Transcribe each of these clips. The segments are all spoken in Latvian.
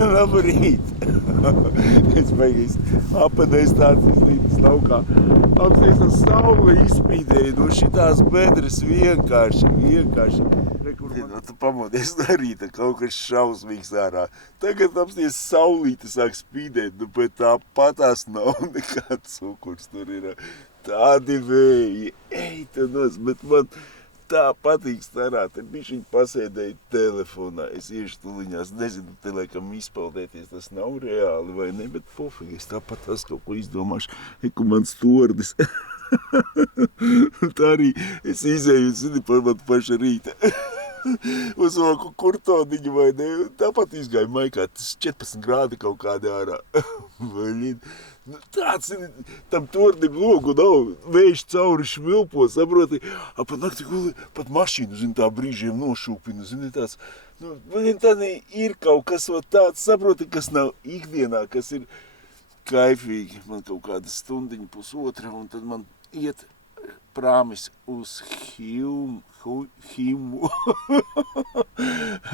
Labrīt! Es beigās apadēs tāds izlīdis laukā. Apsies ar sauli izspīdēja no šitās bedres vienkārši. Rekur, man... Tu pamodies no rīta, kaut kas šausmīgs ārā. Tagad apsies saulīte sāk spīdēt, nu bet tā patās nav nekāds cukurs. Tur ir tādi vēji. Ej, tu nos, bet man... Tā patīk starāt, ar bišķiņ pasēdēju telefonā, es iešu tuliņās, nezinu, te laikam izpeldēties, tas nav reāli vai ne, bet pofīgi, es tāpat tas kaut ko izdomāšu, eku man stordis. Tā arī es izēju, zini, par man paša rīta. Uz roku kurtoniņu vai ne, tāpat izgāju maikā, tas 14 grādi kaut kādi ārā. Nu, tāds, tam tornim logu nav, vējš cauri švilpo, saproti, pa nakti guli, pat mašīnu, zini, tā brīžiem nošūpina, zini, tāds, nu, tā ir kaut kas tāds, saproti, kas nav ikdienā, kas ir kaifīgi, man kaut kāda stundiņa pusotra, un tad man iet prāmis uz Himu.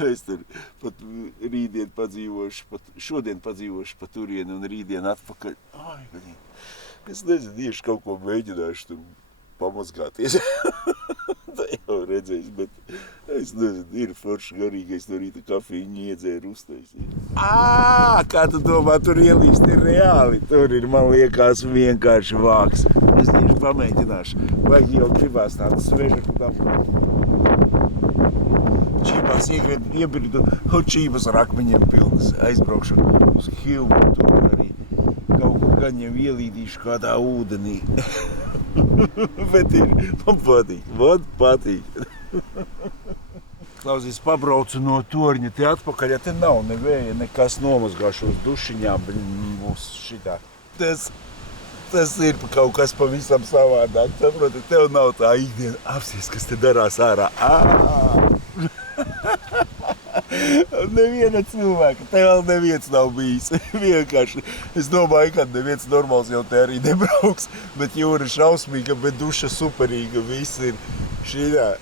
Es tur pat rītdien padzīvošu, šodien padzīvošu pa turieni un rītdien atpakaļ. Ai, blīn, es nezinu, iešu kaut ko mēģināšu tur pamazgāties. Tā jau redzējis, bet es nezinu, ir forši garīgais no rīta kafiju iedzēru uztaisīt. Kā tu domā, tur ielīst ir reāli? Tur ir, man liekas, vienkārši vāks. Es tieši pamēģināšu. Vajag jau gribās tādu svežaku dabu. Čībās iebridu, čības ar akmeņiem pilnas. Aizbraukšu uz Hilmu, tur arī kaut ko gan jau ielīdīšu kādā ūdenī. Bet ir, man patīk. Klausies, pabraucu no torņa te atpakaļ, ja te nav ne vēja, nekas nomazgāšos dušiņā, būs šitā. Tas ir kaut kas pavisam savādāk, saproti, tev nav tā ikdiena, apsies, kas te darās ārā. Neviena cilvēka, te vēl neviens nav bijis, vienkārši. Es domāju, ka neviens normāls jau te arī nebrauks, bet jūra šausmīga, bet duša superīga, viss ir šitā.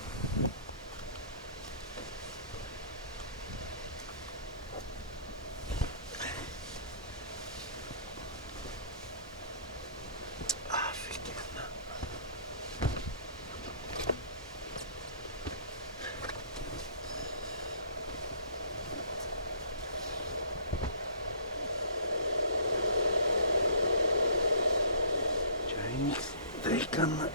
Trikana.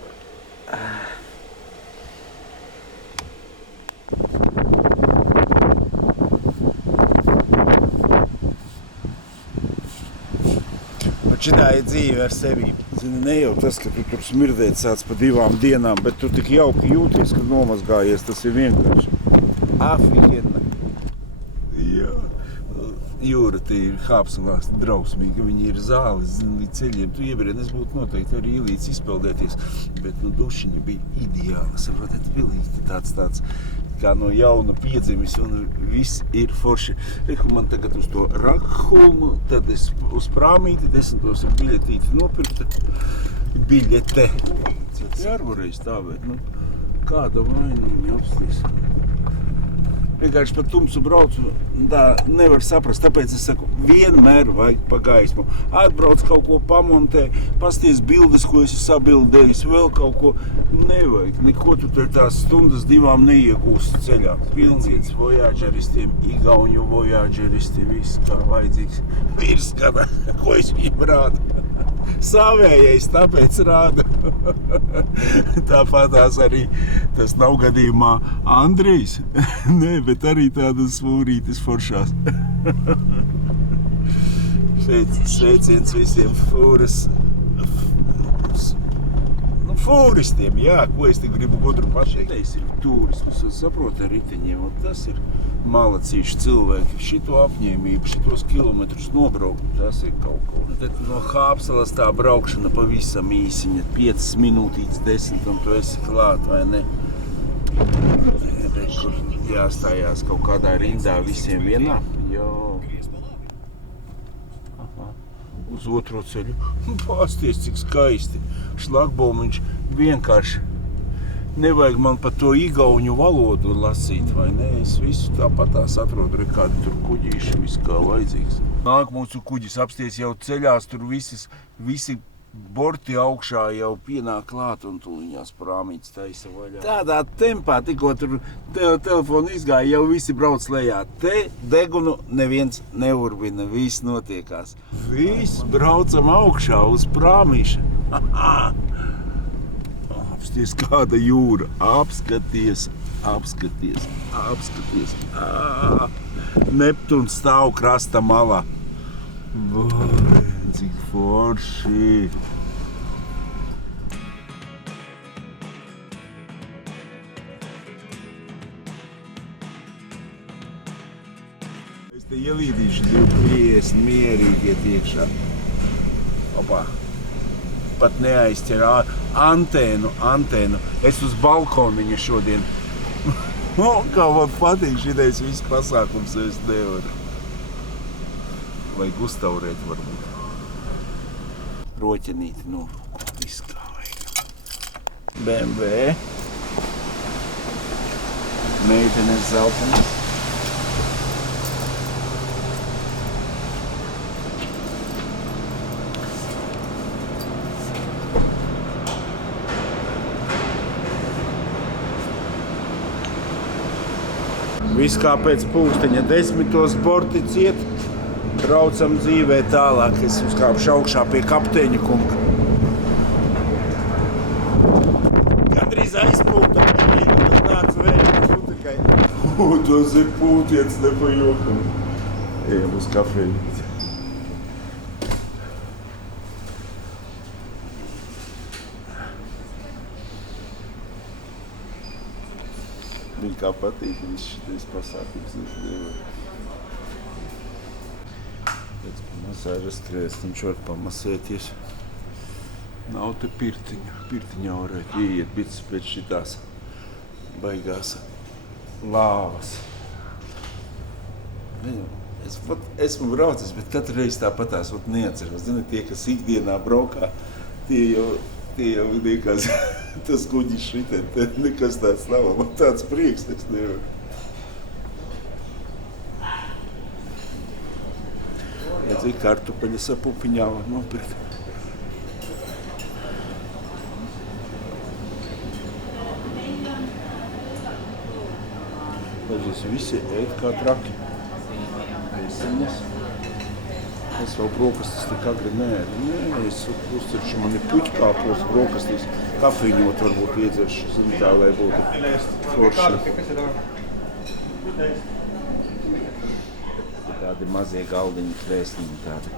Šitā ir dzīve ar sevi. Zini, ne jau tas, ka tu tur smirdēt sāc pa 2 dienām, bet tu tik jauki jūties, kad nomazgājies, tas ir vienkārši. Afiģena. Jā. Jūra te ir Hāpsalās drausmīga, viņi ir zāles, zini, līdz ceļiem. Tu iebrien, es būtu noteikti arī ielīdz izpeldēties, bet nu dušiņa bija ideāla, saprotiet, pilīgi tāds kā no jauna piedzimis un viss ir forši. Reku man tagad uz to Rakholmu, tad es uz prāmīti 10. ar biļetīti nopirkta. Biļete. Cits jāvarēja stāvēt, nu, kāda vainiņa apstīs. Vienkārši pa tumsu braucu, tā nevar saprast, tāpēc es saku, vienmēr vajag pa gaismu. Atbrauc kaut ko pamontē, pasties bildes, ko esi sabildējis, vēl kaut ko. Nevajag, neko tu tur tās stundas 2 neiegūst ceļā. Pilnīgs vojāģeristiem, igauņu vojāģeristi, viss kā vajadzīgs. Vīrs skata, ko es viņam rādu. Savējais, tāpēc rāda. Tāpatās arī tas nav gadījumā Andrijs. Nē, bet arī tādas fūrītes foršās. Sveiciens visiem fūristiem, jā, ko es te gribu gudru pateikt. Tas ir turisms, saproti ar riteņiem, un tas ir malacīši cilvēki. Šito apņēmību, šitos kilometrus nobraukt, tas ir kaut ko. Tad no Hāpsalas tā braukšana pavisam īsiņa, 5 minūtītes 10, un tu esi klāt, vai ne? Kur jāstājās kaut kādā rindā visiem vienā. Jo. Uz otro ceļu. Pasties, cik skaisti. Šlagbaumiņš vienkārši nevajag man par to igauņu valodu lasīt, vai ne? Es visu tāpatās atrodu, kādi tur kuģīši, viss kā vajadzīgs. Nāk mūsu kuģis apsties jau ceļās, tur visi borti augšā jau pienāk klāt un tuliņās prāmītes taisa vaļā. Tādā tempā, tikko tur telefonu izgāja, jau visi brauc lejā. Te degunu neviens neurbina, viss notiekās. Viss braucam augšā uz prāmīša. Apsties kāda jūra, apskaties. Neptūns stāv krasta malā. Vai, cik forši. Es te ielīdīšu 250 mierīgi iet iekšā. Opā. Pat neaizķer antēnu. Es uz balkoniņa šodien. Kā man patīk šitais viss pasākums, es nevaru. Vajag uztaurēt varbūt. Roķenīti norūkot, viss kā vajag. BMW. Meitenes zeltenes. Viss kā pēc pulksteņa 10. borti ciet, braucam dzīvē tālāk. Es uzkāpšu augšā pie kapteiņa kunga. Gandrīz aizpūta, tas nāc vēl tikai. Tas ir pūtiens, ne pa jokam. Ejam uz kafeju. Viņa kā patīk, viss šitais pasākums. Pēc masāžas krēsliņš var pamasēties. Nav te pirtiņa. Pirtiņā varētu ieiet bits pēc šitās baigās lāvas. Es esmu braucis, bet katru reizi tāpatās neatceros. Zini, tie, kas ikdienā braukā, tie jau liekas, tas kuģis šitien, nekas tāds nav. Man tāds prieks, es nevaru. Redzi, kartupeļas ar pupiņām var nopirkt. Dažas visi ēd kā traki. Esiņas. Es vēl brokastis tik agri neēdu. Nē, es uzceršu, man ir puķkāpos brokastis. Kafīņot varbūt iedzeršu, zini tā, lai būtu forši. Tādi mazie galdiņi, krēsliņi tādi.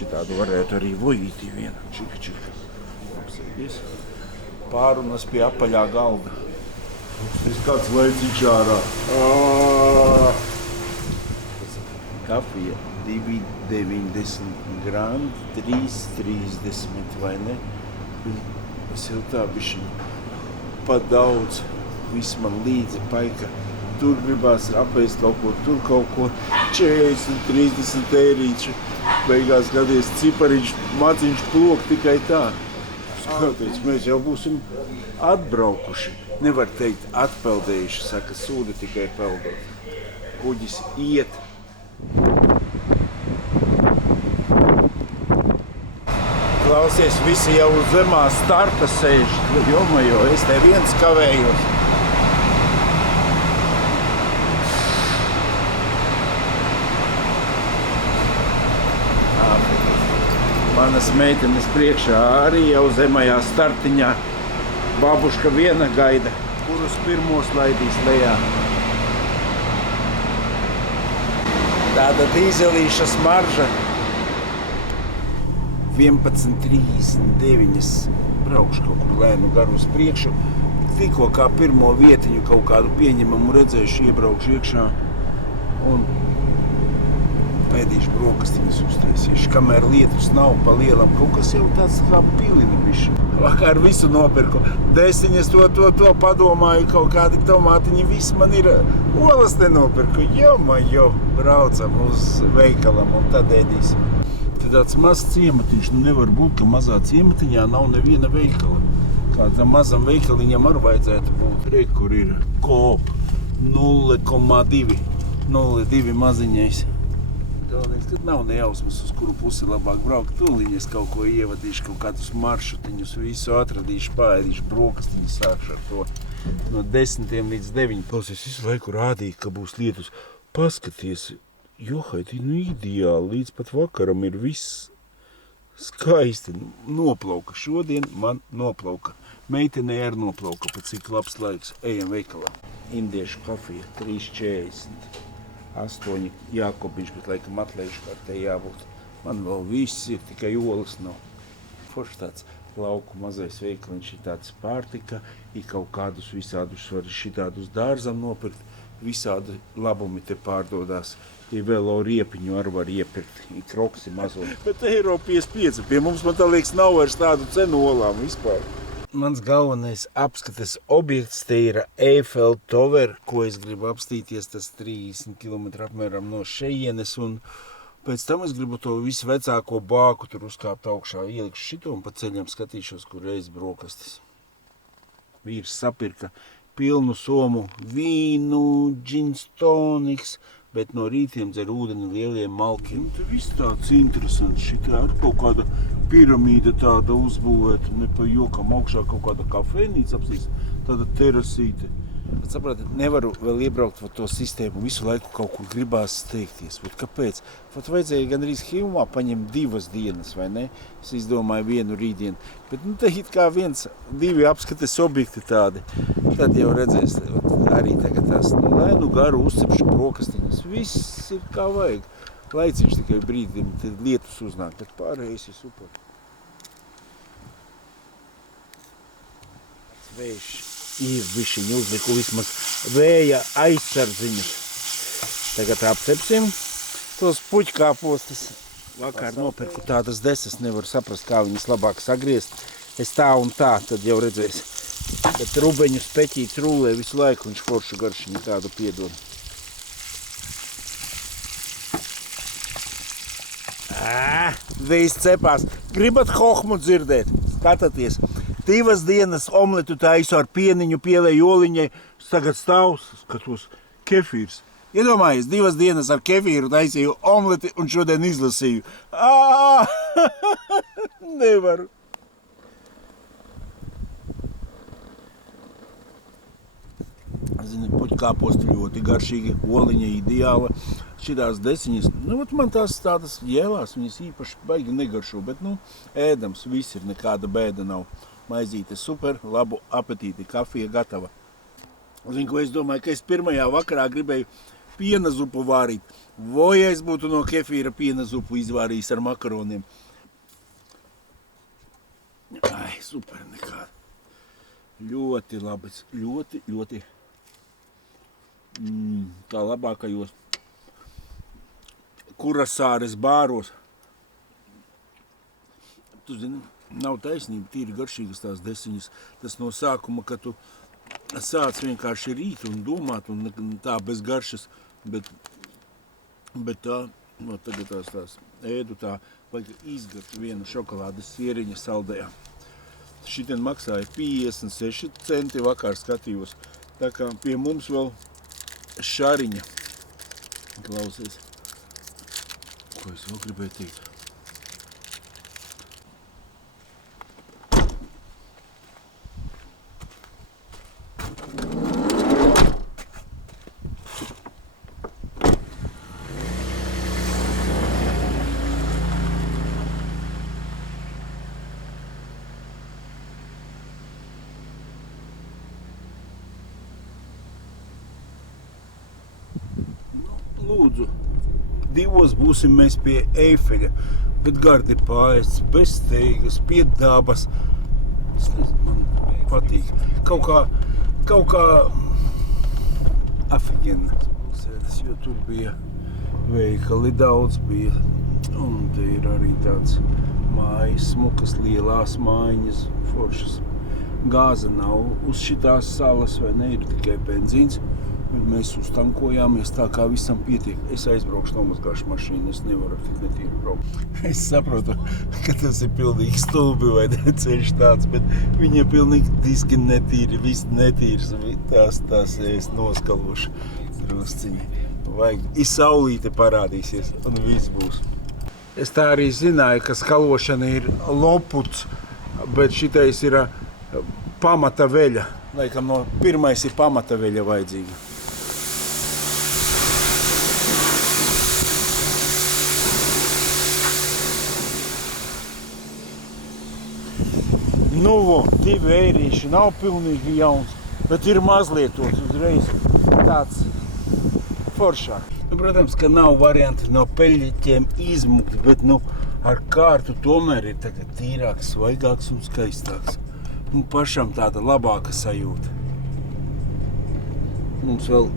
Šitādu varētu arī vojītī vienu. Čika. Apsēdies. Pārunas pie apaļā galda. Es kāds laiciņš ārā. Kafija 2,90 grami, 3,30 vai ne? Es jau tā bišķiņ pa daudz, viss man līdzi paika. Tur gribās apēst kaut ko, tur kaut ko 40, 30 eirīču. Beigās gadies cipariņš, maciņš plok tikai tā. Skaties, mēs jau būsim atbraukuši. Nevar teikt atpeldējuši, saka, sūdi tikai peldot. Kuģis iet. Klausies, visi jau uz zemā starta sēž. Jomajo, es te viens kavējos. Manas meitenes priekšā arī jau zemajā startiņā. Babuška viena gaida, kurus pirmos laidīs lejā. Tāda dīzelīša smarža. 11,39. Braukšu kaut kur lēnu garu uz priekšu. Tikko kā pirmo vietiņu kaut kādu pieņemamu redzējuši, iebraukšu iekšā un pēdīšu brokastiņas uztaisīšu. Kamēr lietus nav pa lielam, kaut kas jau tāds kā pilina bišķi. Vakar visu nopirku. Desiņas to padomāju, kaut kādi tomātiņi, viss man ir. Olas nenopirku. Jo, braucam uz veikalam un tad ēdīsim. Tāds mazs ciematiņš, nevar būt, ka mazā ciematiņā nav neviena veikala. Kādam mazam veikaliņam arī vajadzētu Re, kur ir Coop 0,2. 0,2 maziņais. Galvenais, kad nav nejausmas, uz kuru pusi labāk braukt. Tūlīt es kaut ko ievadīšu, kaut kādus maršrutiņus, visu atradīšu, paēdīšu brokastiņus, sākšu ar to. No 10 līdz 9. Klausies, visu laiku rādīja, ka būs lietus. Paskaties, Johaiti, ideāli, līdz pat vakaram ir viss skaisti. Noplauka. Šodien man noplauka. Meitenei ar noplauka, pat cik labs laiks. Ejam veikalā. Indiešu kafija, 3,40. 8 Jākobiņš, bet laikam atlaižu kārtē jābūt. Man vēl viss ir, tikai olas nav. Forši tāds lauku mazais veikaliņš, ir tāds pārtika, ir kaut kādus visādus var šitādus dārzam nopirkt, visādi labumi te pārdodās. Ir vēl riepiņu ar var iepirkt, ir kroksi mazo. Bet eiro 55, pie mums man tā liekas nav vairs tādu cenu olām vispār. Mans galvenais apskates objekts te ir Eiffel Tower, ko es gribu apstīties, tas 30 km apmēram no šejienes, un pēc tam es gribu to visu vecāko bāku tur uzkāpt augšā, ielikšu šito un pa ceļam skatīšos, kur reiz brokastis. Vīrs sapirka pilnu somu vīnu, džins toniks, bet no rītiem dzer ūdeni lieliem malkiem. Te viss tāds interesants, šitā ar kaut kāda piramīda tāda uzbūvēta, ne pa jokam augšā kaut kāda kafēnīca apstīs, tāda terasīte. Bet saprāt, nevaru vēl iebraukt va to sistēmu, visu laiku kaut kur gribās steigties. Bet kāpēc? Vat vajadzēja gandrīz Himumā paņemt 2 dienas, vai ne? Es izdomāju vienu rītdienu. Bet te it kā 2 apskates objekti tādi. Tad jau redzēs, arī tagad tās, lēnu garu uzcepšu brokastiņas. Viss ir kā vajag. Laiciņš tikai brīdim, tad lietus uznāk, bet pārējais ir super. Vējš ir višiņi uzliku vismaz vēja aizsardziņus. Tagad apcepsim tos puķkāpostus. Vakar nopirku tādas desas, nevaru saprast, kā viņas labāk sagriezt. Es tā un tā, tad jau redzēs. Bet rubeņu speķīts rūlē visu laiku, viņš foršu garšiņu tādu piedod. Vējs cepās. Gribat hohmu dzirdēt? Skatāties. 2 dienas omletu taisu ar pieniņu, pielēju oliņai. Tagad stāvs, skatos, kefīrs. Iedomājies, 2 dienas ar kefīru taisīju omleti un šodien izlasīju. Nevaru. Zini, puķkāposti ļoti garšīgi, oliņa ideāla. Šitās desiņas, man tās tādas jēlās, viņas īpaši baigi negaršo, bet, ēdams, viss ir, nekāda bēda nav. Maizīte super, labu apetīti, kafija gatava. Zini, ko es domāju, ka es pirmajā vakarā gribēju piena zupu vārīt. Vai es būtu no kefīra piena zupu izvārījis ar makaroniem. Ai, super, nekāda. Ļoti labi, ļoti. Tā labākajos kurasāres bāros. Tu zini, nav taisnība, tīri garšīgas tās desiņas. Tas no sākuma, ka tu sāc vienkārši rīt un domāt, un tā bez garšas, bet tā, tagad tās ēdu tā, vajag izgart vienu šokolādes sieriņa saldējā. Šitien maksāja 56 centi, vakar skatījos. Tā kā pie mums vēl šariņa. Klausies. Ko es vēl gribēju teikt? Lūdzu, 2 būsim mēs pie Eifeļa, bet gardi pārēsts, bez steigas, pie dabas. Es nezinu, man patīk. Kaut kā afiģenas pilsētas, jo tur bija veikali daudz bija. Un te ir arī tāds mājas, smukas, lielās mājiņas, foršas. Gāza nav uz šitās salas, vai ne, ir tikai benzīns. Mēs uztankojāmies tā, kā visam pietiek. Es aizbraukšu, nomazgāšu mašīnu, es nevaru tik netīri braukt. Es saprotu, ka tas ir pilnīgi stulbi vai ceļš tāds, bet viņa pilnīgi diski netīri, viss netīrs. Tās es noskalušu drusciņi. Vajag saulīte parādīsies un viss būs. Es tā arī zināju, ka skalošana ir loputs, bet šitais ir pamata veļa. Laikam no pirmais ir pamata veļa vajadzīga. Nu, divi eirīši nav pilnīgi jauns, bet ir mazlietots uzreiz tāds foršāk. Nu, protams, ka nav varianti no peļķiem izmukt, bet ar kārtu tomēr ir tagad tīrāks, svaigāks un skaistāks. Pašam tāda labāka sajūta. Mums vēl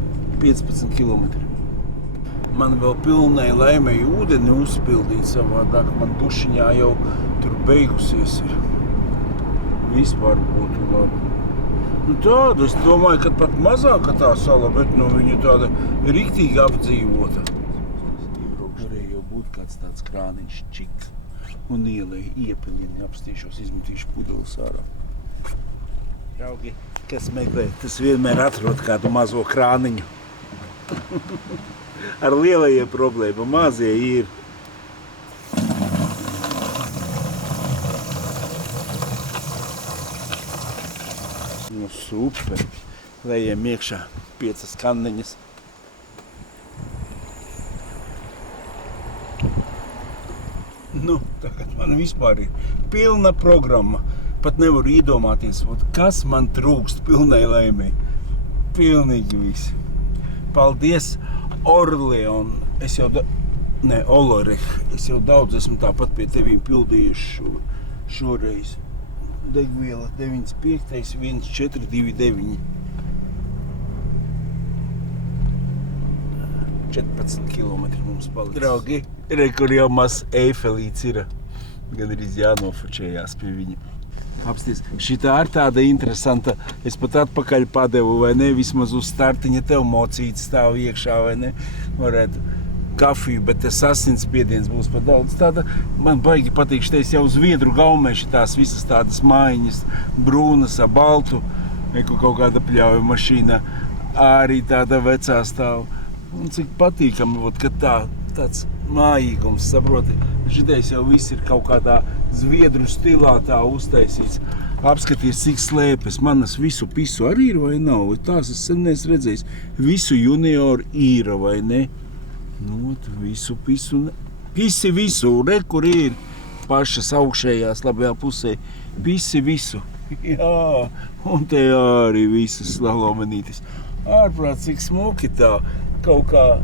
15 kilometri. Man vēl pilnai laimei ūdeni uzpildīt savādāk. Man dušiņā jau tur beigusies ir. Vispār būtu labi. Tāda, es domāju, ka pat mazāka tā sala, bet viņa tāda riktīgi apdzīvota. Varēja jau būt kāds tāds krāniņš čik un ielēja iepilini, apstīšos, izmetīšu pudeles ārā. Draugi, kas meklē, tas vienmēr atrod kādu mazo krāniņu. Ar lielajiem problēmu, mazie ir. Super. Lejiem iekšā 5 kanniņas. Tagad man vispār ir pilna programma. Pat nevaru iedomāties, kas man trūkst pilnai laimei. Pilnīgi viss. Paldies, Orleon. Olorech. Es jau daudz esmu tāpat pie tevīm pildījuši šoreiz. Degviela 95, 1429. 14 kilometri mums palicis. Draugi, kur jau maz Eifelīts ir. Gan arī jānofočējās pie viņa. Apsties, šitā ir tāda interesanta. Es pat atpakaļ padevu, vai ne? Vismaz uz startiņa tev mocīts stāv iekšā, vai ne? Varētu kafiju, bet tas asinsspiediens būs par daudz. Tāda man baigi patīk šitais jau zviedru gaumeši, tās visas tādas mājiņas, brūnas, baltu, kaut kāda pļauja mašīna, arī tāda vecā stāv. Un cik patīkami, ka tāds mājīgums, saproti, šitais jau viss ir kaut kādā zviedru stilā tā uztaisīts. Apskaties, cik slēpes, manas visu pisu arī ir vai nav, tās es sen neesmu redzējis. Visu junioru ir vai ne? Visu pisu, pisi visu, kur ir pašas augšējās labajā pusē, pisi visu. Jā, un te arī visas slalomenītis. Ārprāt, cik smuki tā, kaut kā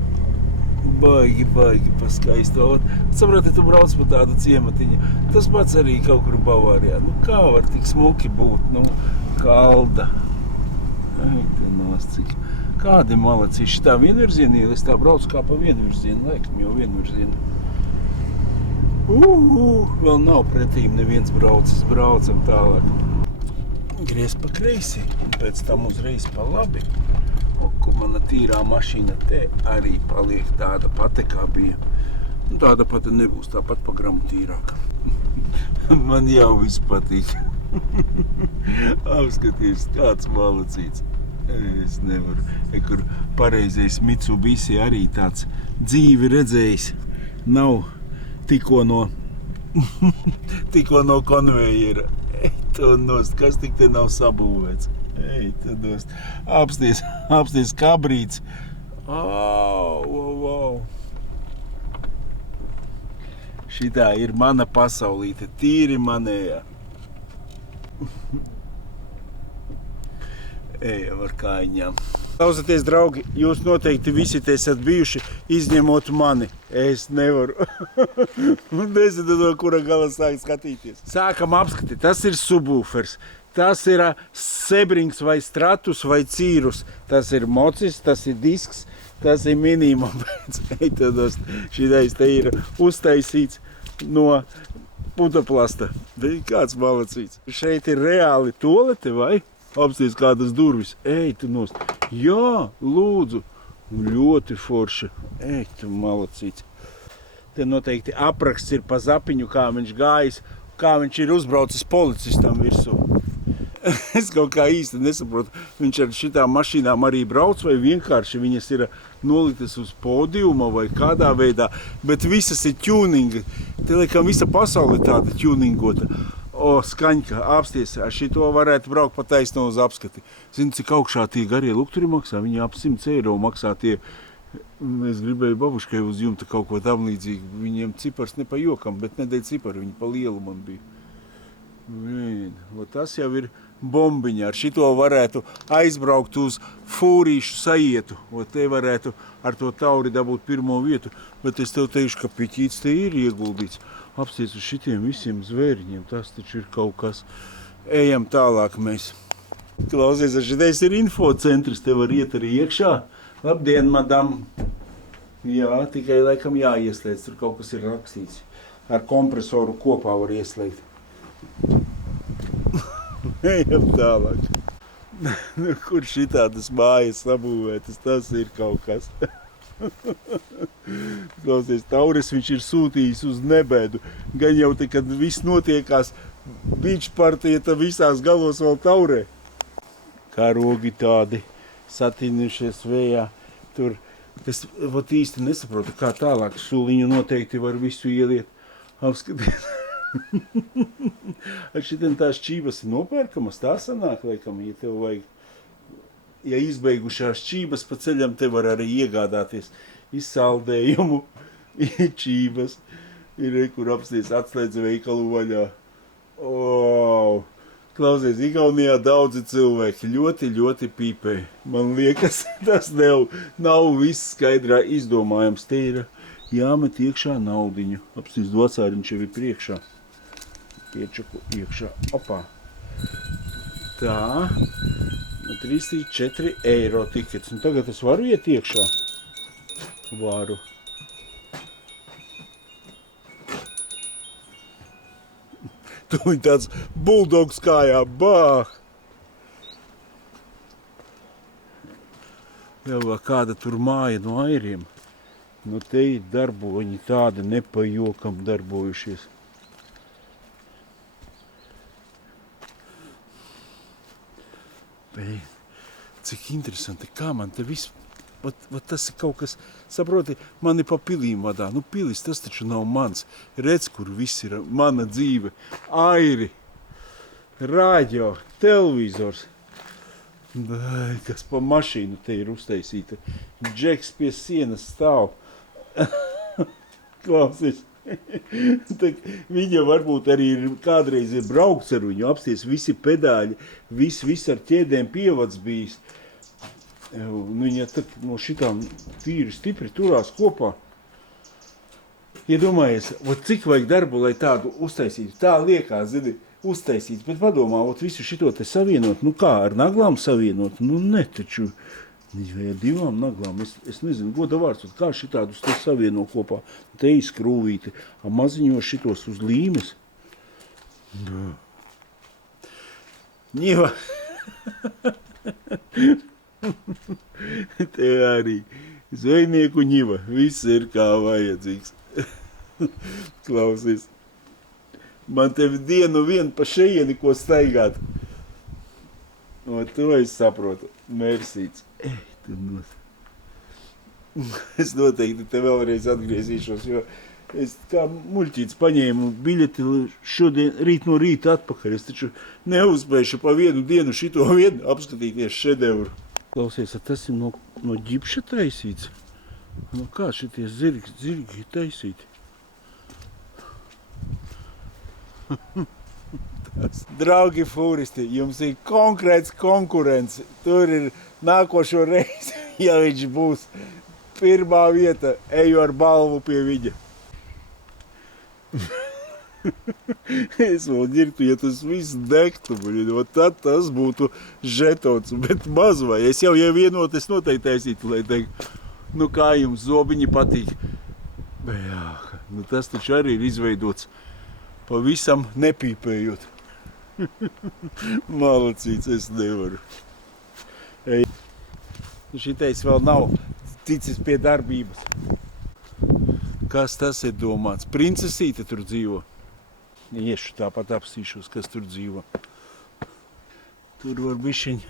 baigi paskaisto. Saproti, tu brauc pa tādu ciematiņu, tas pats arī kaut kur Bavārijā. Kā var tik smuki būt, kalda. Cik. Kādi malaci, šitā vienvirziena iela, es tā braucu kā pa vienvirzienu, laikam jau vienvirzienu. Vēl nav pretīm neviens braucis, braucam tālāk. Griez pa kreisi, un pēc tam uzreiz pa labi. Kur mana tīrā mašīna te arī paliek tāda pati, kā bija. Tāda pati nebūs, tāpat pa gramu tīrāka. Man jau viss patīk. Apskaties, kāds malacīts. Es nevaru. Kur pareizais Mitsubishi arī tāds dzīvi redzējis. Nav tikko no konvejera. To nost, kas tik te nav sabūvēts. To nost. Apsties kabrīts. Wow. Šitā ir mana pasaulīte, tīri manējā. Ejam ar kājiņām. Klausieties, draugi, jūs noteikti visi te esat bijuši, izņemot mani. Es nevaru. Nezinu, no kura gala sāk skatīties. Sākam apskatīt. Tas ir subwoofers. Tas ir Sebrings vai Stratus vai Cirrus. Tas ir mocis, tas ir disks, tas ir minimums. Šitais te ir uztaisīts no putoplasta. Kāds malacīts. Šeit ir reāli tolete, vai? Apsties kādas durvis. Ej, tu nost. Jā, lūdzu. Ļoti forši. Ej, tu malacīts. Te noteikti apraksts ir pa zapiņu, kā viņš gājis, kā viņš ir uzbraucis policistam virsū. Es kaut kā īsti nesaprotu, viņš ar šitām mašīnām arī brauc vai vienkārši viņas ir noliktas uz podiuma vai kādā veidā, bet visas ir tuninga. Te laikam visa pasaule ir tāda tuningota. O, skaņka, apsties, ar šito varētu braukt pa taisno uz apskati. Zini, cik augšā tie garie lukturi maksā? Viņi ap 100 eiro maksā tie. Es gribēju babuškai uz jumta kaut ko tam līdzīgu. Viņiem cipars ne pa jokam, bet nedēļ ciparu, viņi pa lielu man bija. Tas jau ir bombiņa. Ar šito varētu aizbraukt uz Fūrīšu saietu. Te varētu ar to tauri dabūt pirmo vietu. Bet es tev teikšu, ka piķīts te ir ieguldīts. Apsties uz šitiem visiem zvēriņiem. Tas taču ir kaut kas. Ejam tālāk mēs. Klausies, šitais ir infocentrs. Te var iet arī iekšā. Labdien, madam! Jā, tikai laikam jāieslēdz, tur kaut kas ir rakstīts. Ar kompresoru kopā var ieslēgt. Ejam tālāk. Kur šitādas mājas sabūvētas, tas ir kaut kas. Klausies, Taures viņš ir sūtījis uz nebēdu. Gan jau te, kad viss notiekās, biču partija visās galos vēl Taurē. Karogi tādi. Satinušies vējā. Tur es īsti nesaprotu, kā tālāk suliņu noteikti var visu ieliet. Apskatīt. Ar šitien tās čības ir nopērkamas, tā sanāk, laikam, ja tev vajag. Ja izbeigušās čības pa ceļam, te var arī iegādāties izsaldējumu, čības. Ir, kur apsties atslēdz veikalu vaļā. O! Klausies, Igaunijā daudzi cilvēki ļoti pīpē. Man liekas, tas nav viss skaidrā izdomājams. Te ir jāmet iekšā naudiņu. Apsties, dvacāriņš jau ir priekšā. Piečaku iekšā. Opā. Tā. 3-4 eiro tikets. Un tagad es varu iet iekšā? Varu. Tu viņi tāds buldogs kājā, bāh! Jau kāda tur māja no airiem. Nu te ir darboņi tādi nepajokam darbojušies. Cik interesanti, kā man te viss, tas ir kaut kas, saproti, mani pa pilīm vadā. Nu pilis, tas taču nav mans. Redz, kur viss ir mana dzīve. Airi, rādio, televizors. Kas pa mašīnu te ir uztaisīta. Džeks pie sienas stāv. Klausies. Viņa varbūt arī kādreiz ir braukts ar viņu, apsties visi pedāļi, viss ar ķēdēm pievads bijis. Viņa no šitām tīri stipri turās kopā. Iedomājies, cik vajag darbu, lai tādu uztaisītu. Tā liekas, zini, uztaisīts, bet padomā, visu šito te savienot, nu kā, ar naglām savienot? Nu ne, taču, vai ar divām naglām, es nezinu, goda vārds, kā šitādus te savieno kopā. Te izskrūvīti, maziņos šitos uz līmes. Ņiva! Te arī zvejnieku ņiva, viss ir kā vajadzīgs. Klausies, man tevi dienu vien pa šeieni ko staigāt. No to es saprotu, mērsīts. Es noteikti te vēlreiz atgriezīšos, jo es kā muļķīts paņēmu biļeti šodien, rīt no rīta atpakaļ. Es taču neuzspējuši pa vienu dienu šito vienu apskatīties šedevru. Klausies, tas ir no ģipša taisīts? No kā šitie zirgi taisīti? Draugi fūristi, jums ir konkrēts konkurence. Tur ir nākošo reizi, ja viņš būs pirmā vieta, eju ar balvu pie viņa. Es vēl ģirtu, ja tas viss degtu, tad tas būtu žetons, bet maz vai. Es jau vienot, es noteikti taisītu, lai teiktu, nu kā jums zobiņi patīk. Jā, nu tas taču arī ir izveidots pavisam nepīpējot. Malacīts, es nevaru. Ej. Šitais vēl nav ticis pie darbības. Kas tas ir domāts? Princesīte tur dzīvo. Iešu tāpat apsīšos, kas tur dzīvo. Tur var bišķiņ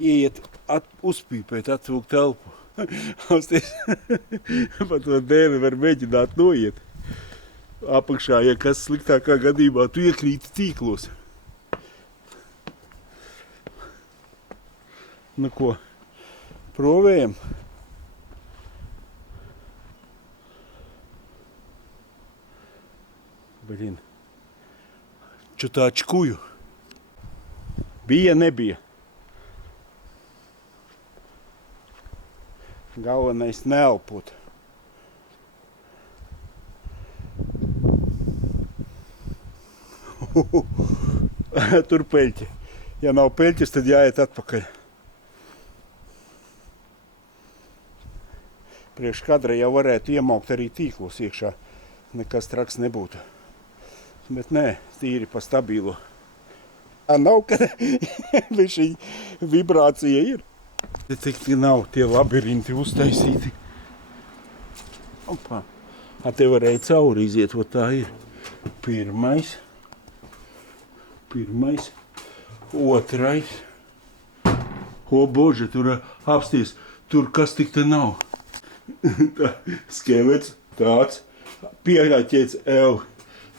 ieiet, uzpīpēt, atvilkt telpu. Austies, pa to dēli var mēģināt noiet. Apakšā, ja kas sliktākā gadījumā, tu iekrīti tīklos. Nu ko, provējam. Блин. Что-то очкую. Bija, nebija. Galvenais neelpot. Tur peļķi. Ja nav peļķis, tad jāiet atpakaļ. Priekš kadra jau varētu iemaukt arī tīklos iekšā. Nekas traks nebūtu. Bet nē, tīri pa stabilo. Nav, ka šī vibrācija ir. Tik nav tie labirinti uztaisīti. Opa. Te varēja cauri iziet, o tā ir. Pirmais. Otrais. O, Bože, tur apsties. Tur kas tik te nav. Skelets tāds. Pierāķēts ev.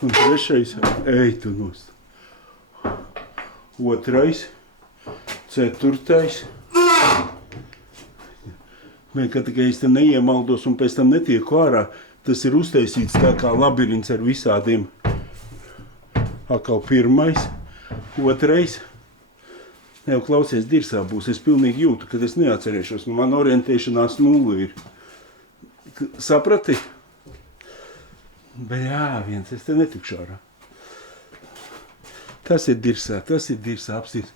Un trešais, ej tu nost. Otrais, ceturtais. Kad tikai es te neiemaldos un pēc tam netieku ārā, tas ir uztaisīts tā kā labirints ar visādiem. Akal pirmais, otrais. Jau klausies, dirsā būs. Es pilnīgi jūtu, kad es neatcerēšos. Man orientēšanās 0 ir. Saprati? Bļā, viens, es te netikšu ārā. Tas ir dirsā, apsties.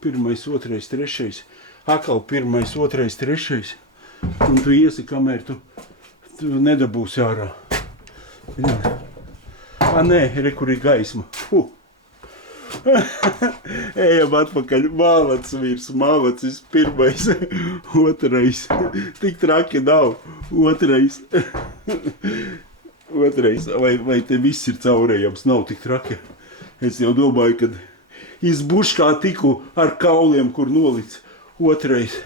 Pirmais, otrais, trešais. Akal pirmais, otrais, trešais. Un tu iesi, kamēr tu nedabūsi ārā. Nē, re, kur ir gaisma. Ejam atpakaļ. Malacis vīrs, malacis. Pirmais, otrais. Tik traki nav. Otrais. Vai te viss ir caurējams, nav tik traki. Es jau domāju, kad izbuškā tiku ar kauliem, kur nolic. Otrais.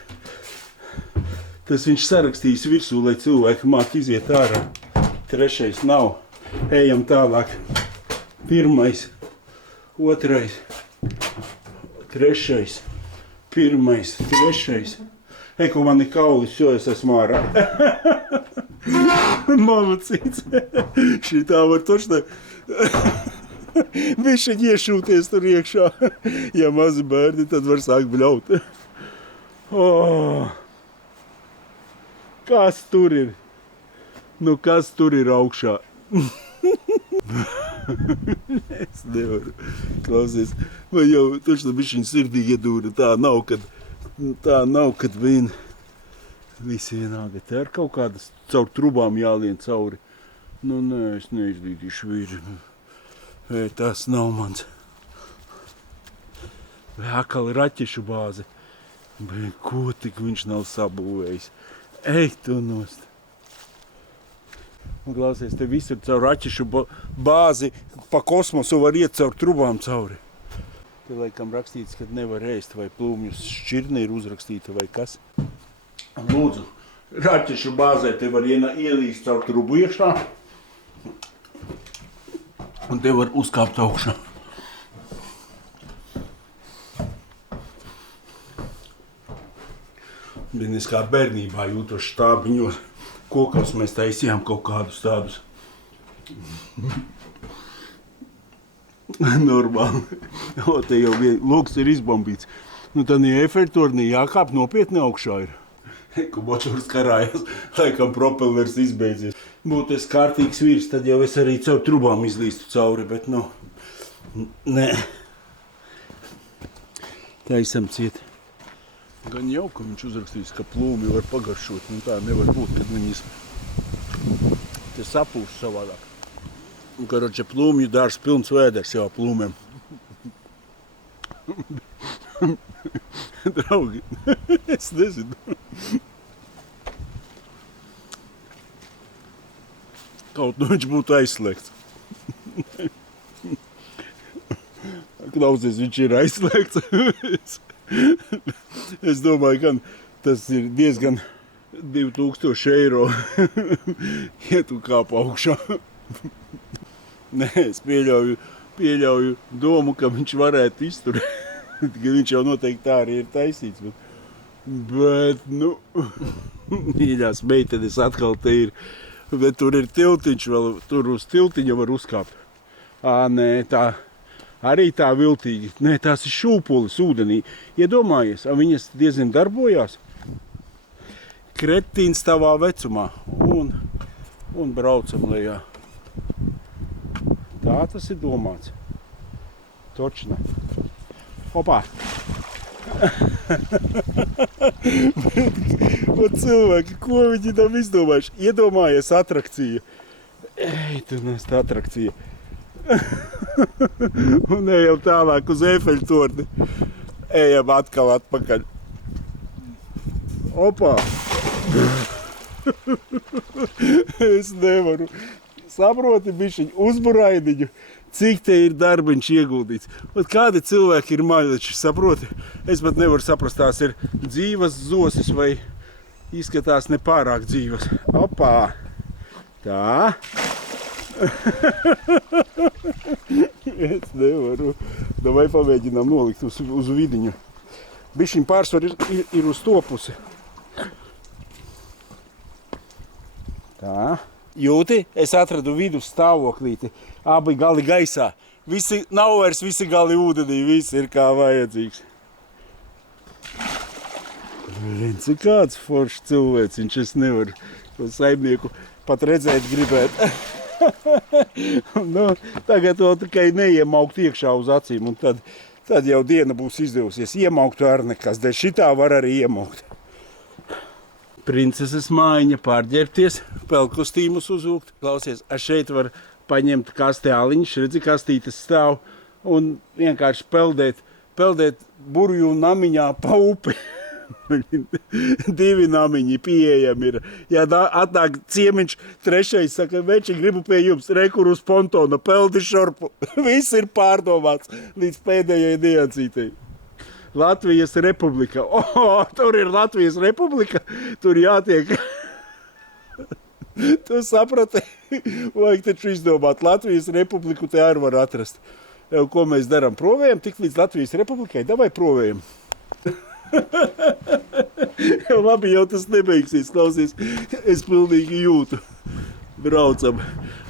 Tas viņš sarakstījis virsū, lai cilvēki māk iziet ārā. Trešais nav. Ejam tālāk. Pirmais. Otrais. Trešais. Pirmais. Trešais. Ko man ir kaulis, jo es esmu ārā. Malacīts. Šitā var točnē bišķiņ iešūties tur iekšā. Ja mazi bērni, tad var sākt bļaut. Kas tur ir? Nu, kas tur ir augšā? Es nevaru. Klausies, man jau točnē bišķiņ sirdī iedūra. Tā nav, kad vien visi vienādi. Te ar kaut kādas caur trubām jālien cauri. Nu, nē, es neizlīdīšu vīri. Tas nav mans. Akal raķešu bāze. Bet ko tik viņš nav sabūvējis? Ej tu nost. Un klausies, te visur caur raķešu bāzi pa kosmosu var iet caur trubām cauri. Te laikam rakstīts, kad nevar ēst, vai plūmjus šķirne ir uzrakstīta, vai kas. Lūdzu, raķešu bāzē te var ielīst caur trubu iekšā. Un te var uzkāpt augšā. Es kā bērnībā jūtos štābiņos. Kokos mēs taisījām kaut kādus tādus. Normāli. Te jau loks ir izbombīts. Nu tad Eiffeltornī jākāp nopietni augšā ir. Ko močurs karājas, laikam propellers izbeidzies. Būtu es kārtīgs vīrs, tad jau es arī caur trubām izlīstu cauri, bet nu, nē. Taisam ciet. Gan jau, ka viņš uzrakstīs, ka plūmi var pagaršot, nu tā nevar būt, kad viņas te sapūs savādāk. Un, karoče, plūmju dārs pilns vēders jau plūmēm. Draugi, es nezinu. Kaut nu viņš būtu aizslēgts. Klausies, viņš ir aizslēgts. Es domāju, ka tas ir diezgan 2000 eiro, ja tu kāp augšā. Nē, es pieļauju domu, ka viņš varētu izturēt. Viņš jau noteikti tā arī ir taisīts. Bet nu, mīļās meitenes atkal te ir. Bet tur ir tiltiņš vēl, tur uz tiltiņa var uzkāpt. Nē, tā arī tā viltīgi. Nē, tās ir šūpulis ūdenī. Iedomājies, viņas diezgan darbojās. Kretīns tavā vecumā. Un braucam lejā. Tā tas ir domāts. Točna. Opā! Un cilvēki, ko viņi tam izdomājuši? Iedomājies atrakcija. Ej, tu nest atrakcija. Un ejam tālāk uz Eifeļa torni. Ejam atkal atpakaļ. Opā! Es nevaru. Saproti, bišķiņ, uzburaidiņu. Cik te ir darbiņš ieguldīts. Un kādi cilvēki ir maļači, saproti? Es pat nevaru saprast, tās ir dzīvas zosis vai izskatās nepārāk dzīvas. Opā! Tā. Es nevaru. Vai pamēģinām nolikt uz vidiņu. Bišķiņ pārsvar ir uz to pusi. Tā. Jūti? Es atradu vidus stāvoklīti. Abi gali gaisā. Visi nav vairs, visi gali ūdenī. Viss ir kā vajadzīgs. Cik kāds foršs cilvēciņš. Es nevaru to saimnieku pat redzēt gribēt. Nu, tagad vēl tikai neiemaukt iekšā uz acīm. Un tad jau diena būs izdevusies. Iemauktu ar nekas. Dēļ šitā var arī iemaukt. Princeses mājiņa pārģērbties, pelkostīmus uzvilkt. Klausies, šeit var paņemt kasteāliņš, redzi, kastītes stāv un vienkārši peldēt burju namiņā pa upi. 2 namiņi pieejami ir. Ja atnāk ciemiņš, 3. saka, veči, gribu pie jums, rekur uz pontona, peldi šorpu. Viss ir pārdomāts līdz pēdējai niansītei. Latvijas Republika. Tur ir Latvijas Republika. Tur jātiek. Tu saprati? Vajag taču izdomāt. Latvijas Republiku te arī var atrast. Jau, ko mēs darām? Provējam tik līdz Latvijas Republikai? Davai provējam. Jau labi, jau tas nebeigsies. Klausies, es pilnīgi jūtu. Braucam.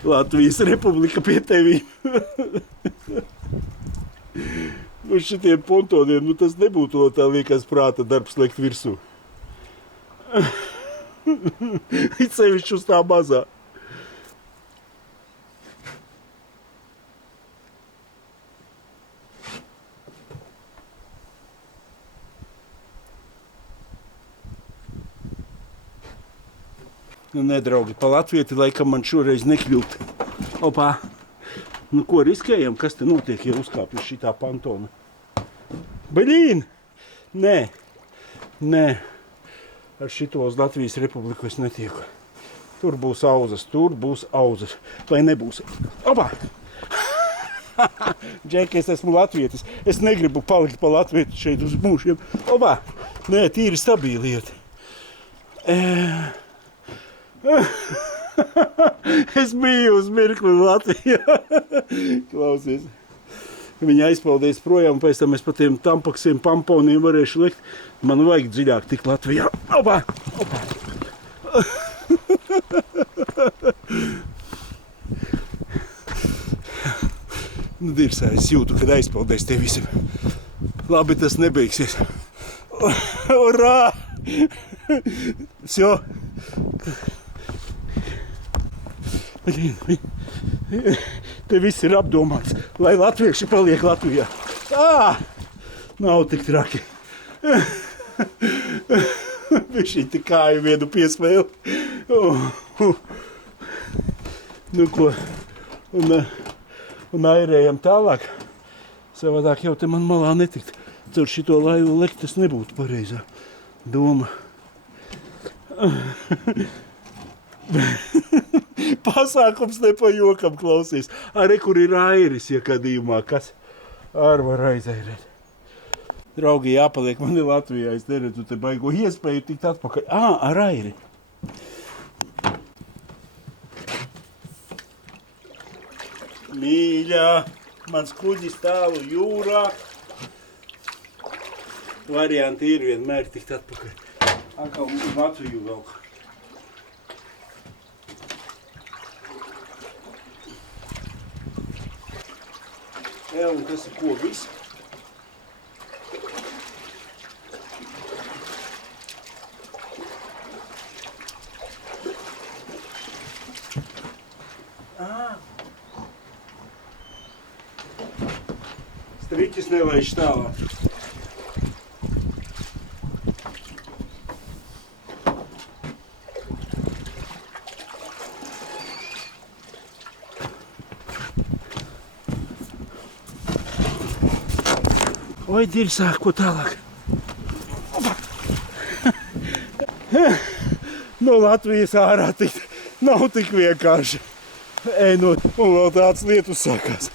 Latvijas Republika pie tevīm. Uz šitiem pontoniem, nu tas nebūtu tā liekas prāta darbs liekt virsū. It sevišķi uz tā mazā. Nu, nedraugi, pa latvieti laikam man šoreiz nekļūt. Opā! Nu, ko riskējam? Kas te notiek, ja uzkāpju šitā pantona? Baļīn! Nē. Ar šito uz Latvijas Republiku es netieku. Tur būs auzas. Vai nebūs? Opā! Džeki, es esmu latvietis. Es negribu palikt pa latvietu šeit uz mūšiem. Opā! Nē, tīri stabīliet. Es biju uz mirkli Latvijā. Klausies. Viņa aizpaldies projām, un pēc tam es pa tiem tampaksiem, pamponiem varēšu likt. Man vajag dziļāk tik Latvijā. Opā! Nu, dirsā, es jūtu, kad aizpaldies tie visam. Labi, tas nebeigsies. Urā! Всё. Te viss ir apdomāts, lai latvieši paliek Latvijā. Nav tik traki. Viņš te kāju vienu piesmēli. Nu ko, un airējam tālāk. Savādāk jau te man malā netikt. Caur šito laivu lekt tas nebūtu pareizā doma. Pasākums ne pa jokam klausies. Arī kur ir airis, ja gadījumā, kas ar var aizairēt. Draugi, jāpaliek mani Latvijā, es neredzu te baigo iespēju tikt atpakaļ. Ar airi. Mīļā, mans kuģis tālu jūrā. Varianti ir vienmēr tikt atpakaļ. Atkal Latviju velk. Un tas ir ko viss? Striķis nelaiž tālāk. Oi, dirsā, ko tālāk? No Latvijas ārā tikt nav tik vienkārši. Ejot, un vēl tāds lietus sākās.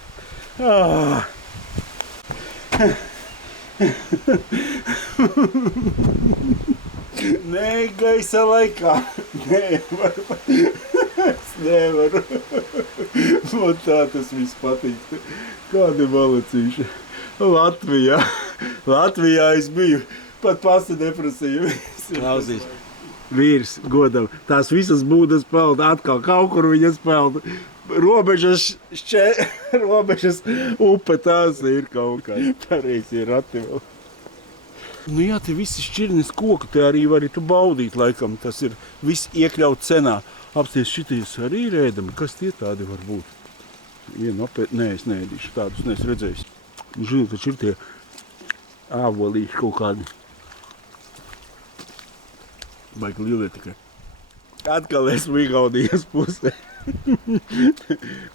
Nē, gaisa laikā. Es nevaru. Man tā tas viss patīk. Kādi malacīši. Latvijā es biju. Pat pasta neprasīju. Klausīs. Vīrs, godam, tās visas būdas pelda, atkal kaut kur viņas pelda. Robežas upe, tās ir kaut kā. Pareizi ir rati vēl. Nu jā, te visi šķirnes koki, te arī vari tu baudīt, laikam. Tas ir viss iekļaut cenā. Apsties šities arī ir ēdami. Kas tie tādi var būt? Nē, es neēdīšu, tādus neesmu redzējis. Nu, žini, taču ir tie ābolīši kaut kādi. Baigi lielie tikai. Atkal esmu Igaunijas pusē.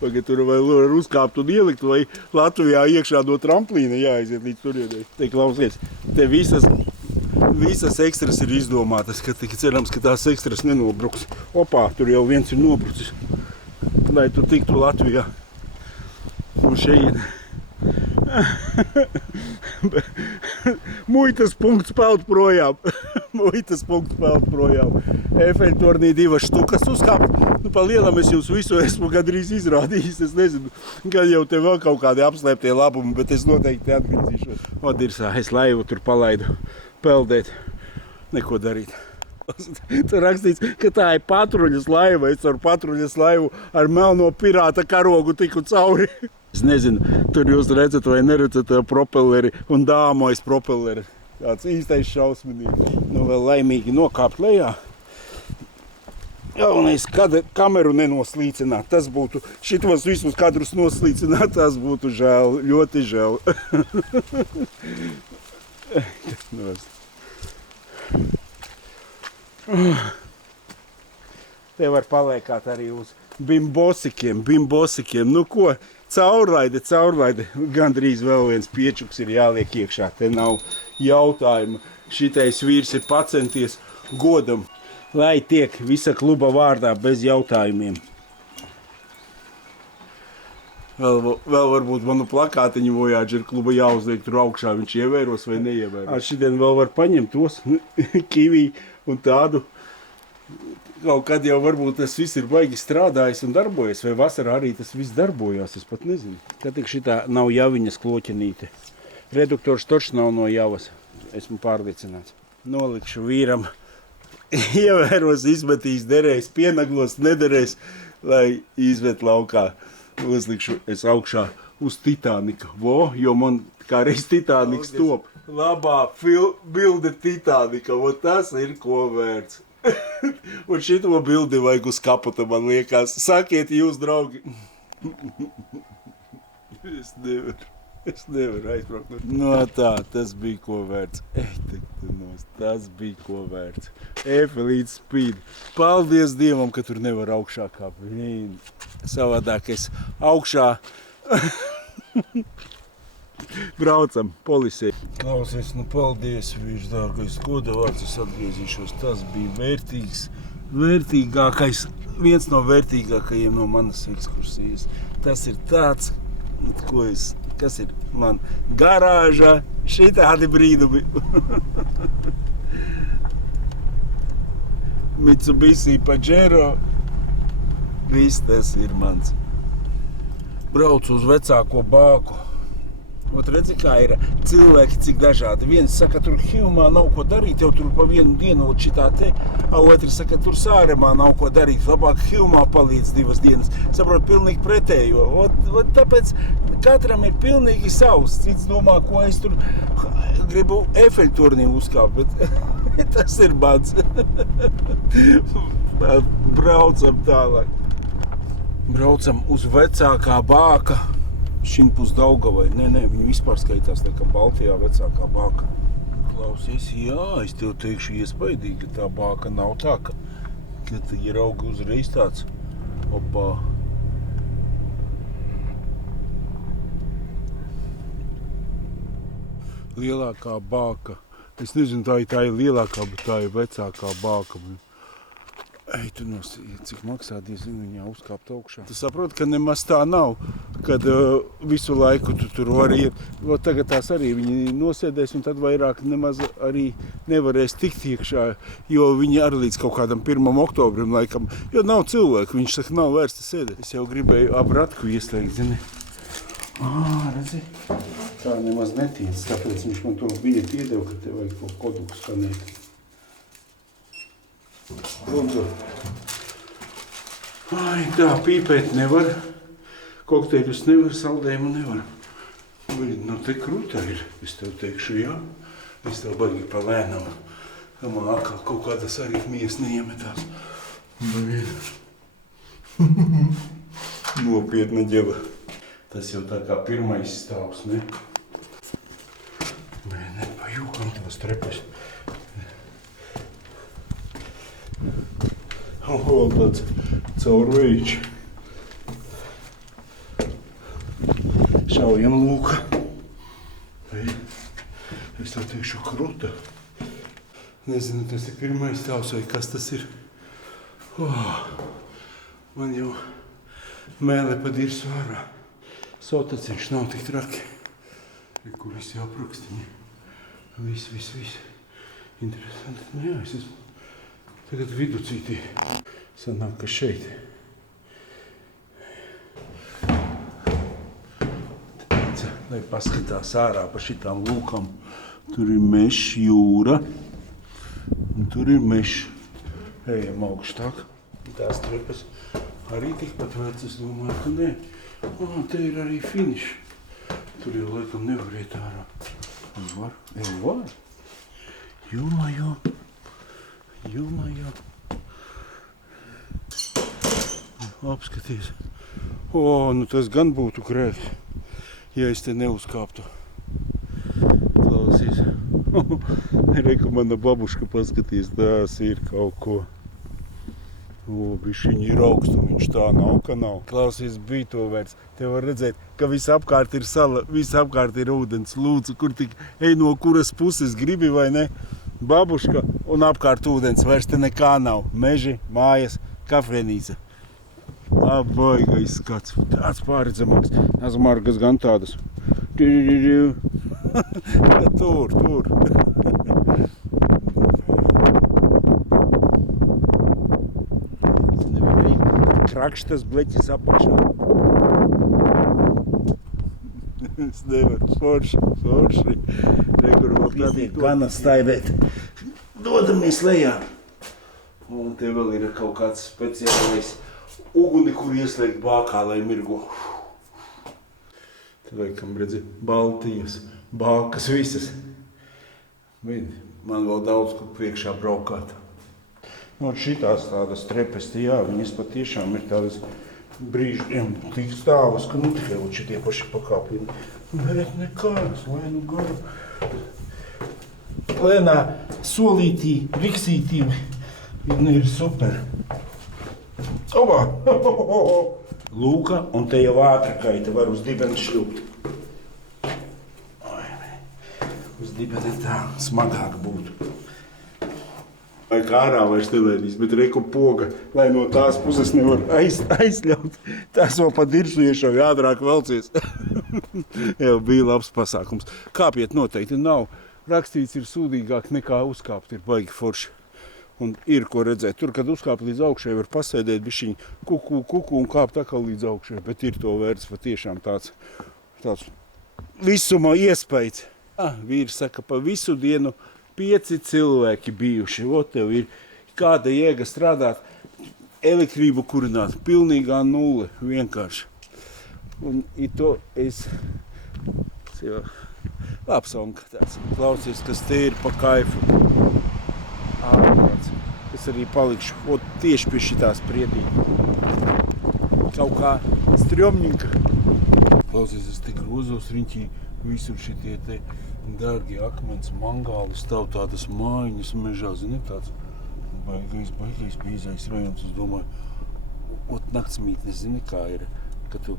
Vai tur var uzkāpt un ielikt, vai Latvijā iekšā no tramplīna jāaiziet līdz turienei. Te klausies, te visas ekstras ir izdomātas, ka cerams, ka tās ekstras nenobruks. Opā, tur jau viens ir nobrucis, lai tu tiktu Latvijā. Un šeit muitas punkts peld projām. Muitas punkts peld projām. Efeļtornī 2 štukas uzkāpt. Nu, pa lielam es jums visu esmu gandrīz izrādījis. Es nezinu, kad jau te vēl kaut kādi apslēptie labumi, bet es noteikti atgriezīšos. Dirsā, es laivu tur palaidu peldēt. Neko darīt. Tur rakstīts, ka tā ir patruļas laiva. Es ar patruļas laivu ar melno pirāta karogu tiku cauri. Es nezinu, tur jūs redzat vai neredzat propelleri un dāmojas propelleri. Tāds īstais šausminīgi. Nu, vēl laimīgi nokāpt lejā. Galvenais, kameru nenoslīcināt. Tas būtu, šitos visus kadrus noslīcināt, tas būtu žēl, ļoti žēl. Te var paliekāt arī uz bimbosikiem. Nu ko, caurlaide. Gandrīz vēl viens piečuks ir jāliek iekšā. Te nav jautājuma. Šitais vīrs ir pacenties godam, lai tiek visa kluba vārdā bez jautājumiem. Vēl varbūt manu plakātiņu Voyager kluba jāuzliek tur augšā, viņš ievēros vai neievēros. Šodien vēl var paņemt tos kivī un tādu. Kaut kad jau varbūt tas viss ir baigi strādājis un darbojas, vai vasarā arī tas viss darbojās, es pat nezinu. Tad tik šitā nav javiņas kloķenīte. Reduktors točs nav no javas, esmu pārliecināts. Nolikšu vīram, ievēros, izmetīs, derēs, pienaglos, nederēs, lai izmet laukā. Uzlikšu es augšā uz Titanika. Jo man kā reiz Titaniks top. Labā bilde Titanika, tas ir ko vērts. Un šito bildi vajag uz kaputa, man liekas. Sakiet jūs, draugi. Es nevaru aizbraukt. No tā, tas bija ko vērts. Tas bija ko vērts. Efe līdz spīd. Paldies Dievam, ka tur nevar augšā kāpt. Savādāk es augšā Braucam, policija. Klausies, nu paldies, vīrs, dārgais kodavārds, es atgriezīšos. Tas bija vērtīgākais, viens no vērtīgākajiem no manas ekskursijas. Tas ir tāds, kas ir man garāžā, šitādi brīdumi. Mitsubishi Pajero, viss tas ir mans. Braucu uz vecāko bāku. Ot redzi, kā ir cilvēki, cik dažādi. Viens saka, tur Hivumā nav ko darīt, jau tur pa vienu dienu šitā te, a otrs saka, tur Sāremā nav ko darīt, labāk Hivumā palīdz 2 dienas. Saprot, pilnīgi pretējo. Ot tāpēc katram ir pilnīgi savs. Cits domā, ko es tur gribu Eifeļturnī uzkāpt, bet tas ir mans. Braucam tālāk. Braucam uz vecākā bāka. Šinpus Daugavai. Nē, viņi vispār skaitās tā kā Baltijā vecākā bāka. Klausies, jā, es tev teikšu iespaidīgi, ka tā bāka nav tā, ka tu ieraugi uzreiz tāds. Opā. Lielākā bāka. Es nezinu, tā ir lielākā, bet tā ir vecākā bāka. Ej, tu cik maksā, diezinu, viņā uzkāpt augšā. Tu saproti, ka nemaz tā nav, kad visu laiku tu tur var iet. Tagad tās arī viņi nosēdēs un tad vairāk nemaz arī nevarēs tikt iekšā, jo viņi arī līdz kaut kādam 1. oktobrim laikam, jo nav cilvēku, viņš saka, nav vērsta sēdēt. Es jau gribēju apratku ieslēgt, zini. Redzi, tā nemaz netiec, tāpēc viņš man to biļeti iedeva, ka tev vajag kaut kodu skanēt. Lūdzu. Ai, tā, pīpēt nevar. Kokteļus nevar, saldējumu nevar. Nu, te krūtā ir, es tev teikšu, jā. Es tev baigi pa lēnam. Man atkal kaut kādas aritmijas neiemetās. Nopietna ģela. Tas jau tā kā pirmais stāvs, ne? Ne, pajūkam tās trepes. Tāds caurveič. Šaujam lūka. Es tā teikšu kruta. Nezinu, tas ir pirmais stāvs vai kas tas ir. Man jau mēle pa dirsu ārā. Sotaciņš nav tik traki. Kur visi aprakstiņi. Viss. Interesanti. Nu jā, es esmu tagad viducītī. Sanāk, ka šeit. Lai paskatās ārā pa šitām lūkām. Tur ir mešs, jūra. Un tur ir mešs. Ejam augstāk. Tās trepas arī tikpat vecas, domāju, ka nē. Te ir arī finišs. Tur jau laikam nevar iet ārā. Var? Var. Jūmā. Apskaties. Nu tas gan būtu krēks, ja es te neuzkāptu. Klausies. Reku mana babuška paskaties, tās ir kaut ko. Bišķiņi ir augstumiņš, tā nav, ka nav. Klausies, bija to vērts. Te var redzēt, ka visapkārt ir sala, visapkārt ir ūdens. Lūdzu, kur tik ej no kuras puses gribi vai ne? Babuška un apkārt ūdens, vairs te nekā nav. Meži, mājas, kafejnīca. Baigais skats, tāds pārredzamāks. Azmargas gan tādas. Tur. Krakštas bleķis apakšā. Es nevaru, forši. Rekur vēl pietiek gana staigāt. Dodamies lejā. Un te vēl ir kaut kāds speciālais uguni, kur ieslēgt bākā, lai mirgo. Te laikam, redzi, Baltijas bākas visas. Man vēl daudz, kur priekšā braukāt. Šitās tādas trepes, jā, viņas patiešām ir tādas brīžiem tik stāvas, ka tikai šitie paši pakāpini. Bet nekādas, lēnu garu. Lēnā solītī, riksītī, ir super. Obā! Lūka, un te jau ātra kaita var uz dibens šļupt. Bet tā smagāk būtu. Vai kā ārā vairs nelēdīs, bet reku poga, lai no tās puses nevar aizļaut. Tās vēl pa dirsu iešauj, ātrāk velcies. Jau bija labs pasākums. Kāpiet noteikti nav. Rakstīts ir sūdīgāk nekā uzkāpt, ir baigi forši. Un ir ko redzēt. Tur, kad uzkāp līdz augšai, var pasēdēt bišķiņ kuku un kāpt atkal līdz augšai. Bet ir to vērts patiešām tāds visuma iespējas. Vīri saka, pa visu dienu 5 cilvēki bijuši. O, tev ir kāda jēga strādāt, elektrību kurināt, pilnīgā nulle, vienkārši. Un to es labs onka tāds. Klausies, kas te ir pa kaifu. Es arī palikšu tieši pie šitās priedīgi. Kaut kā strjomņinka. Klausies, es te grozos riņķī, visur šitie te dārgi akmens, mangāli stāv tādas mājiņas mežā, zini, tāds baigais bīzais rajons. Es domāju, naktsmītnes, zini, kā ir, ka tu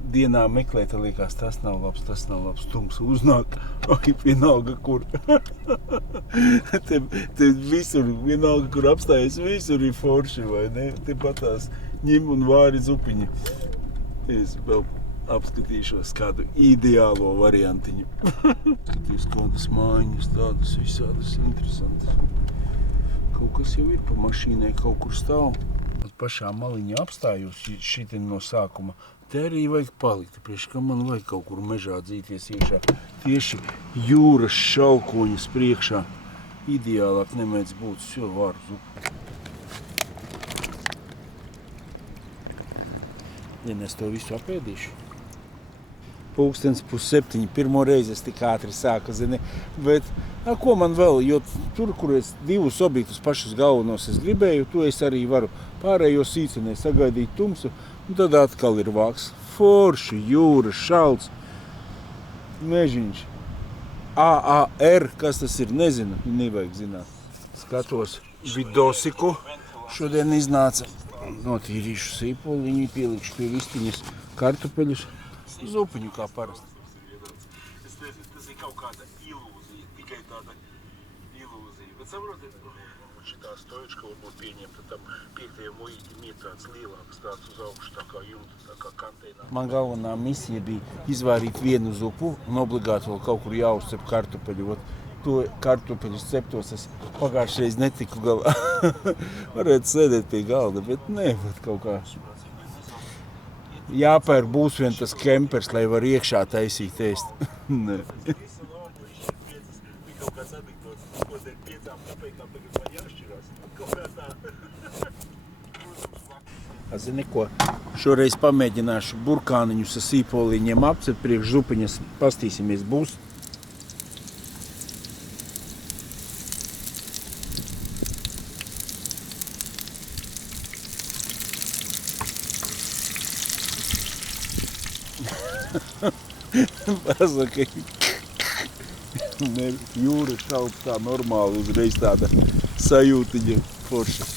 dienā meklē, tad liekas, tas nav labs, tums uznāk, vienalga kur. te visur, vienalga kur apstājies, visur ir forši, vai ne? Te patās ņem un vāri zupiņi. Es vēl apskatīšos kādu ideālo variantiņu. Skaties, kādas mājiņas, tādas visādas interesantas. Kaut kas jau ir pa mašīnai, kaut kur stāv. Pat pašā maliņā apstājos šitien no sākuma. Te arī vajag palikt, priekš, ka man vajag kaut kur mežā dzīties iekšā. Tieši jūras šalkoņas priekšā. Ideālāk nemēdz būt, jo vāru zupu. Es to visu apēdīšu. Pulkstens 6:30. Pirmo reizi es tik ātri sāku, zini. Bet ko man vēl, jo tur, kur es 2 objektus pašus galvenos es gribēju, to es arī varu pārējo sīcenē sagaidīt tumsu, un tad atkal ir vāks. Forši, jūra, šalts, mežiņš. AAR, kas tas ir, nezinu, nevajag zināt. Skatos vidosiku, šodien iznāca. Notīrīšu sīpoliņu, pielikšu pie vistiņas kartupeļus, zupiņu kā parasti. Es nezinu, tas ir kaut kāda ilūzija, tikai tāda ilūzija. Bet saprotiet, šitā stojička varbūt pieņemta tam 5. mojītim iet tāds lielāks, tāds uz augšu, tā kā jumta, tā kā kanteinā. Man galvenā misija bija izvairīt vienu zupu un obligāti vēl kaut kur jāuzcep kartupeļu. To kartupeļus ceptos es pagājušreiz netiku galā. Varētu sēdēt pie galda, bet ne, kaut kā. Jāpēr būs vien tas kempers, lai var iekšā taisīt ēst. Nē. Zini ko, šoreiz pamēģināšu burkāniņus ar sīpoliņiem apcept priekš zupiņas, pastīsimies būs. Pasaka, jūra šalta tā normāli, uzreiz tāda sajūtiņa forša.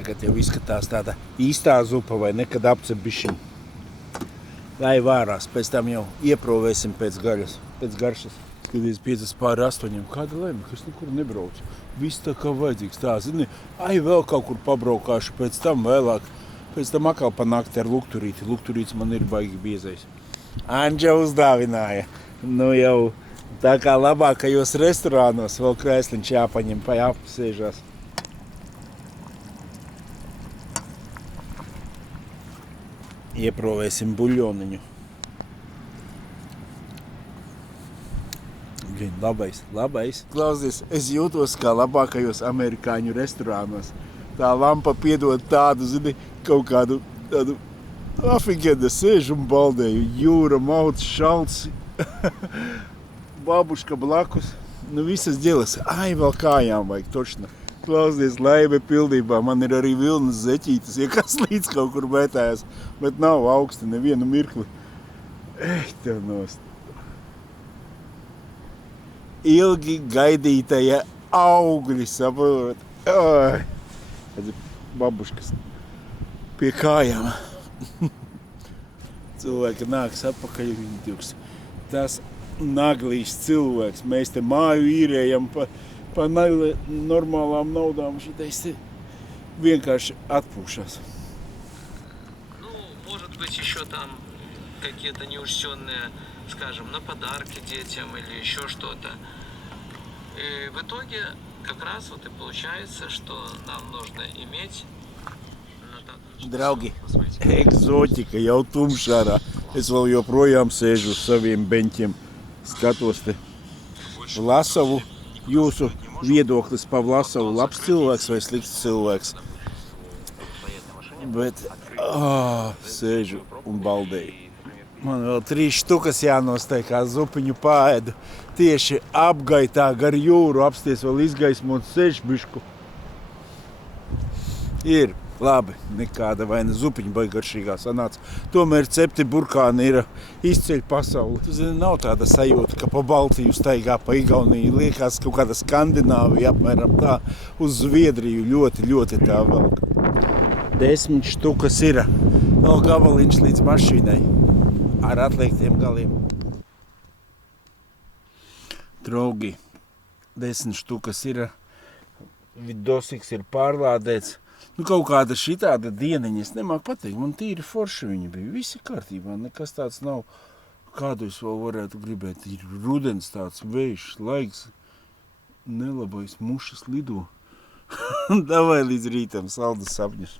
Tagad jau izskatās tāda īstā zupa vai nekad apcep bišķiņu. lai vārās, pēc tam jau ieprovēsim pēc garšas. Skaties 5 pāri 8, kāda laime, kas nekur nebrauc. Viss tā kā vajadzīgs, tā, zini, vēl kaut kur pabraukāšu, pēc tam vēlāk, pēc tam atkal pa nakti ar lukturīti. Lukturīts man ir baigi biezais. Anģa uzdāvināja, nu jau tā kā labākajos restorānos vēl krēsliņš jāpaņem, jāapsēžās. Ieprovēsim buļļoniņu. Labais. Klausies, es jūtos kā labākajos amerikāņu restorānos. Tā lampa piedod tādu, zini, kaut kādu tādu afigēda sēžu un baldēju. Jūra, mauts, šalts, babuška blakus. Nu visas ģeles. Vēl kājām vajag točno. Klausies, laime pildībā. Man ir arī vilnas zeķītas, ja kas līdz kaut kur mētājās. Bet nav augsti nevienu mirkli. Tev nost. Ilgi gaidītajie augļi, saprot. Babuškas pie kājām. Cilvēki nāks atpakaļ. Tas naglīs cilvēks. Mēs te māju īrējam pa normālām naudām. Šitais vienkārši atpūšās. Ну, может быть, еще там какие-то неучтенные, скажем, на подарки детям или еще что-то. И в итоге как раз вот и получается, что нам нужно иметь... Draugi, eksotika jau tumšārā. Es vēl joprojām sēžu uz saviem beņķiem. Skatos te Vlasovu. Jūsu viedoklis pa Vlasovu. Labs cilvēks vai slikts cilvēks? Bet sēžu un baldēju. Man vēl 3 štukas jānosteikā zupiņu paēdu. Tieši apgaitā gar jūru apsties vēl izgaismot sešbišku. Ir labi, nekāda vaina zupiņa baigaršīgā sanāca. Tomēr cepti burkāni ir izceļ pasauli. Tu zini, nav tāda sajūta, ka pa Baltiju staigā pa Igauniju. Liekas kaut kāda Skandināvija apmēram tā. Uz Zviedriju ļoti tā velk. 10 štukas ir. Vēl gabaliņš līdz mašīnai. Ar atliektiem galiem. Draugi, 10 štukas ir. Vidosiks ir pārlādēts. Nu, kaut kāda šitāda dieniņa, es nemāku pateikt, man tīri forši viņi bija. Visi kārtībā, nekas tāds nav, kādu es vēl varētu gribēt. Ir rudens tāds, vējš, laiks, nelabais mušas lido. Davai līdz rītam, saldus sapņus.